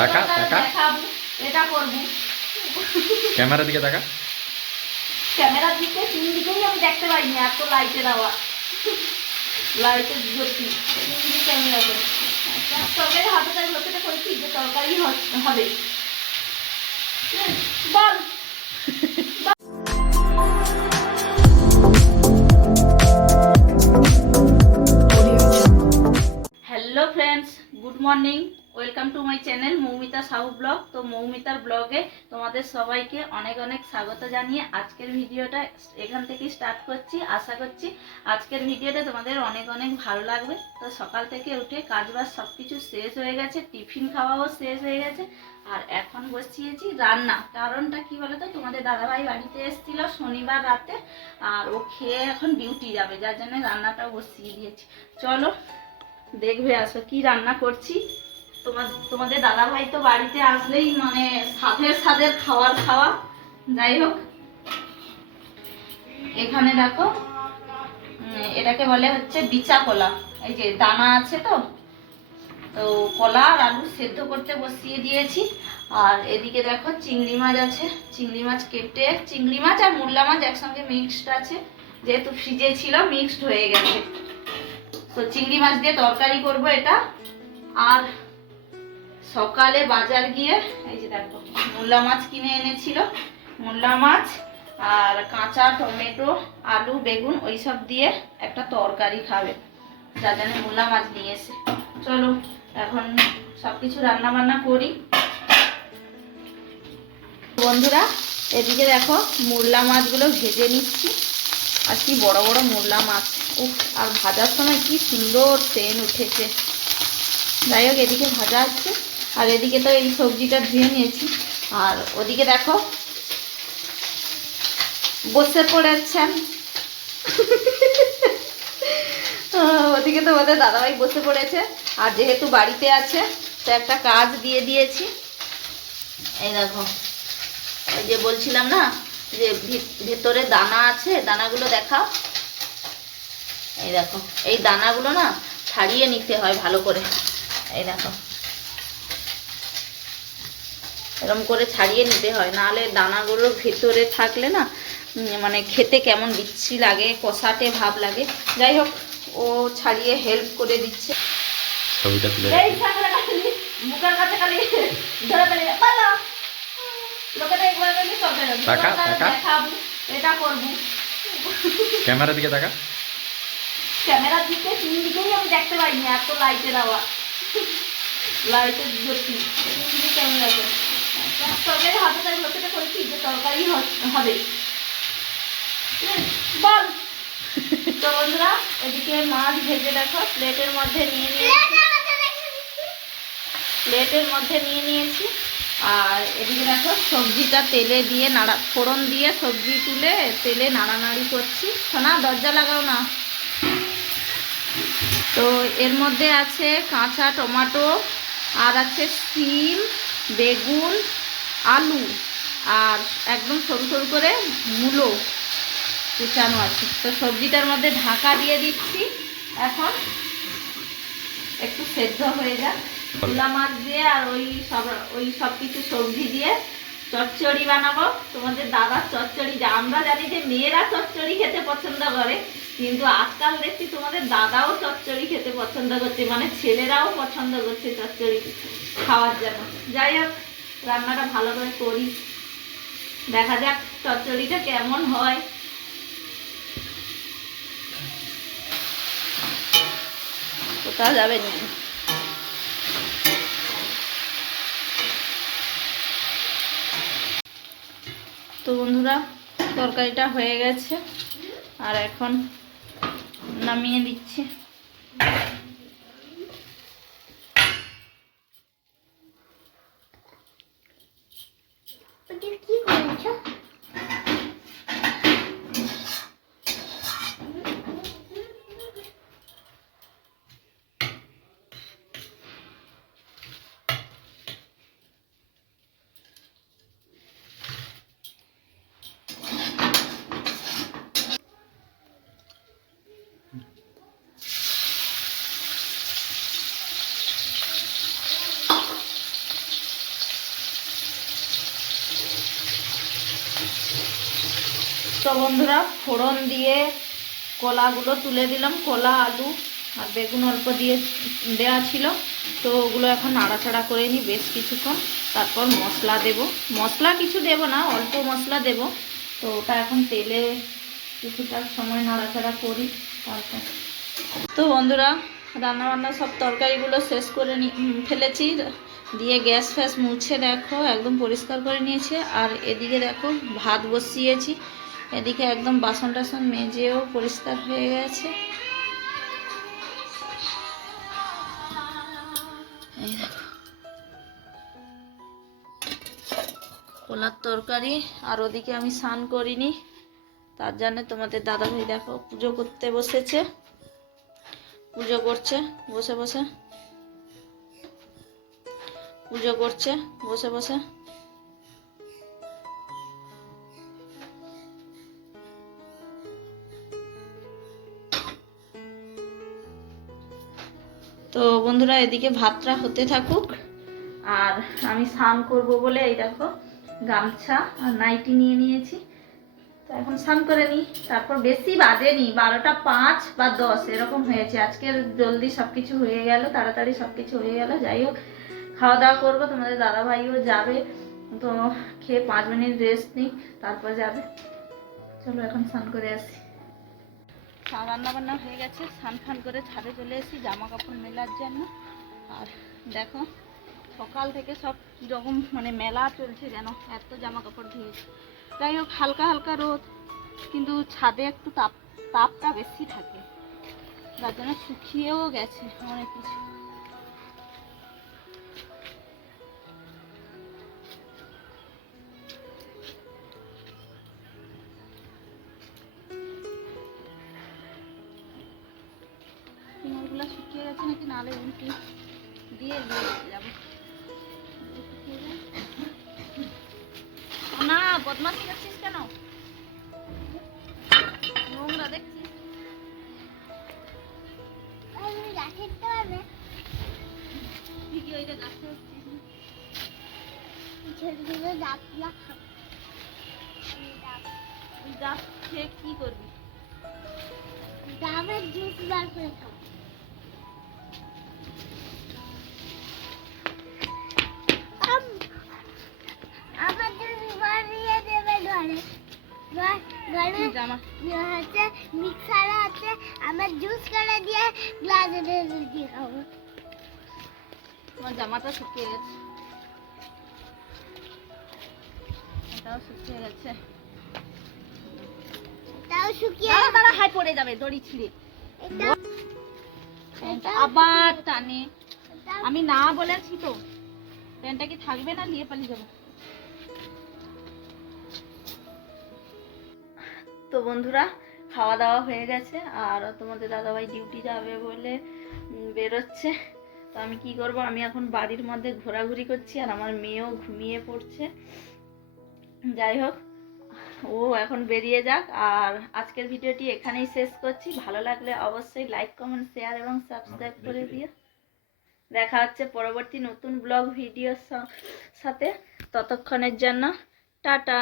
টাকা টাকা দেখাবো, এটা করবো। ক্যামেরার দিকে টাকা। ক্যামেরার দিকে তিন দিকেই আমি দেখতে পাইনি, এত লাইটের আওয়াজ, লাইটের জ্যোতি তিন দিকে ক্যামেরা করে। তরকারি হাতে তাই লোকেটা করেছি যে তরকারি হবে। বল। Hello friends, good morning, welcome to my channel Moumita Sahu blog. তো মৌমিতার ব্লগে তোমাদের সবাইকে অনেক অনেক স্বাগত জানিয়ে আজকের ভিডিওটা এখান থেকেই স্টার্ট করছি। আশা করছি আজকের ভিডিওটা তোমাদের অনেক অনেক ভালো লাগবে। তো সকাল থেকে উঠে কাজবাজ সব কিছু শেষ হয়ে গেছে, টিফিন খাওয়াও শেষ হয়ে গেছে, আর এখন বসিয়েছি রান্না। কারণটা কি বলো তো, তোমাদের দাদাভাই বাড়িতে এসেছিল শনিবার রাতে, আর ও খেয়ে এখন ডিউটি যাবে, যার জন্য রান্নাটাও বসিয়ে দিয়েছি। চলো দেখবে আসো কি রান্না করছি। তোমাদের দাদা ভাই তো বাড়িতে আসলেই মানে সাধের সাধের খাওয়া। যাই হোক, এখানে দেখো এটাকে বলে হচ্ছে বিচা কলা। এই যে দানা আছে, তো কলা আর আলু সেদ্ধ করতে বসিয়ে দিয়েছি। আর এদিকে দেখো চিংড়ি মাছ আছে, চিংড়ি মাছ কেটে, চিংড়ি মাছ আর মুরলা মাছ একসঙ্গে মিক্সড আছে, যেহেতু ফ্রিজে ছিল মিক্সড হয়ে গেছে। তো চিংড়ি মাছ দিয়ে তরকারি করব এটা। আর সকালে বাজার গিয়ে এই যে দেখো মুরলা মাছ কিনে এনেছিল, মুরলা মাছ আর কাঁচা টমেটো আলু বেগুন ওইসব দিয়ে একটা তরকারি খাবে, যার জন্য মুরলা মাছ নিয়ে এসে। চলো এখন সবকিছু রান্না বান্না করি বন্ধুরা। এদিকে দেখো মুরলা মাছগুলো ভেজে নিচ্ছি, আর কি বড় বড় মুরলা মাছ, উফ, আর ভাজার সময় কি সুন্দর সেন্ট উঠেছে। যাই হোক, এদিকে ভাজা হচ্ছে, আর এদিকে তো এই সবজিটা ধুয়ে নিয়েছি। আর ওদিকে দেখো বসে পড়েছেন ওদিকে তো ওদের দাদাভাই বসে পড়েছে, আর যেহেতু বাড়িতে আছে তো একটা কাজ দিয়ে দিয়েছি। এই দেখো, এই যে বলছিলাম না যে ভেতরে দানা আছে, দানাগুলো দেখাও। এই দেখো, এই দানাগুলো না ছাড়িয়ে নিতে হয় ভালো করে। এই দেখো এরকম করে ছাড়িয়ে নিতে হয়, নাহলে দানাগুলো ভেতরে থাকলে না মানে খেতে কেমন বিচ্ছি লাগে, কষাটে ভাব লাগে। যাই হোক, ও ছাড়িয়ে হেল্প করে দিচ্ছে। এটা করবো, ক্যামেরার দিকে টাকা। ক্যামেরার দিকে তিন দিকেই আমি দেখতে পাইনি, এত লাইটের আওয়াজ, লাইটের জ্যোতি তিন দিকে ক্যামেরা করে। তরকারি হাতে তাই লোকেটা করেছি যে তরকারি হবে। বল। তো বন্ধুরা, এদিকে মাছ ভেজে দেখো প্লেটের মধ্যে নিয়ে নিয়েছি। আর এদিকে দেখো সবজিটা তেলে দিয়ে ফোড়ন দিয়ে সবজি তুলে তেলে নাড়ানাড়ি করছি। সোনা দরজা লাগাও না। তো এর মধ্যে আছে কাঁচা টমেটো, আর আছে শিম, বেগুন, আলু, আর একদম সরু সরু করে মূলো কুচানো আছে। তো সবজিটার মধ্যে ঢাকা দিয়ে দিচ্ছি, এখন একটু সেদ্ধ হয়ে যাক। মুরলা মাছ দিয়ে আর ওই সব কিছু সবজি দিয়ে চচ্চড়ি বানাবো। তোমাদের দাদার চচ্চড়ি, আমরা জানি যে মেয়েরা চচ্চড়ি খেতে পছন্দ করে, কিন্তু আজকাল দেখছি তোমাদের দাদাও চচ্চড়ি খেতে পছন্দ করছে, মানে ছেলেরাও পছন্দ করছে চচ্চড়ি খাওয়ার জন্য। যাই হোক, রান্নাটা ভালো করে করি, দেখা যাক চচ্চড়িটা কেমন হয়। কোথাও যাবে না। তো বন্ধুরা, তরকারিটা হয়ে গেছে, আর এখন নামিয়ে দিচ্ছি। কি করছো? বন্ধুরা ফোড়ন দিয়ে কলাগুলো তুলে দিলাম, কলা আলু আর বেগুন অল্প দিয়ে দেওয়া ছিল, তো ওগুলো এখন নাড়াচাড়া করে নিই বেশ কিছুক্ষণ। তারপর মশলা দেব, মশলা কিছু দেব না, অল্প মশলা দেব। তো ওটা এখন তেলে কিছুটা সময় নাড়াচাড়া করি। তারপর তো বন্ধুরা রান্নাবান্না সব তরকারিগুলো শেষ করে ফেলেছি, দিয়ে গ্যাস ফ্যাস মুছে দেখো একদম পরিষ্কার করে নিয়েছি। আর এদিকে দেখো ভাত বসিয়েছি, এদিকে একদম বাসন টাসন মেজেও পরিষ্কার হয়ে গেছে। এই দেখো কলার তরকারি, আর ওদিকে আমি স্নান করিনি, তার জন্য তোমাদের দাদাভাই দেখো পুজো করতে বসেছে, পুজো করছে বসে বসে, পুজো করছে বসে বসে। তো বন্ধুরা এদিকে ভাতটা হতে থাকুক, আর আমি স্নান করব বলে এই দেখো গামছা আর নাইটি নিয়ে নিয়েছি। তো এখন স্নান করে নিই, তারপর বেশি বাজেনি, 12টা 5 বা 10 এরকম হয়েছে। আজকে জলদি সব কিছু হয়ে গেল, তাড়াতাড়ি সব কিছু হয়ে গেল। যাই হোক খাওয়া দাওয়া করবো, তোমাদের দাদাভাইও যাবে, তো খেয়ে 5 মিনিট রেস্ট নিই তারপর যাবে। চলো এখন স্নান করে আসি। রান্না বান্না হয়ে গেছে, স্নান ফান করে ছাদে চলে এসেছি জামা কাপড় মেলার জন্য। আর দেখো সকাল থেকে সব কীরকম মানে মেলা চলছে, যেন এত জামা কাপড় ধুয়েছে। যাই হোক হালকা হালকা রোদ, কিন্তু ছাদে একটু তাপটা বেশি থাকে, যার জন্য শুকিয়েও গেছে অনেক কিছু। ওগুলো শুকিয়ে গেছে নাকি, নালে উল্টি দিয়ে যাবো না। বদমাশি করছিস কেন, নোংরা দেখছিস? কি করবি? ডাবের জুস বার করে খাবো। আমার জুস বানিয়ে দেবে ঘরে, ঘরে হচ্ছে মিক্সার আছে, আমার জুস করে দিয়ে গ্লাসে দিয়ে খাবো। আমার জামাটা শুকিয়ে গেছে, এটাও শুকিয়ে গেছে, এটাও শুকিয়ে গেছে। দাঁড়া হাই পড়ে যাবে দড়ি ছিঁড়ে, আবার টানে। আমি না বলেছি তো, প্যান্টটা কি থাকবে না, নিয়ে পালিয়ে যাবো। তো বন্ধুরা খাওয়া দাওয়া হয়ে গেছে, আর তোমাদের দাদাভাই ডিউটি যাবে বলে বেরোচ্ছে। তো আমি কি করব, আমি এখন বাড়ির মধ্যে ঘোরাঘুরি করছি, আর আমার মেয়েও ঘুমিয়ে পড়ছে। যাই হোক ও এখন বেরিয়ে যাক, আর আজকের ভিডিওটি এখানেই শেষ করছি। ভালো লাগলে অবশ্যই লাইক কমেন্ট শেয়ার এবং সাবস্ক্রাইব করে দিও। দেখা হচ্ছে পরবর্তী নতুন ব্লগ ভিডিওর সাথে, ততক্ষণের জন্য টাটা।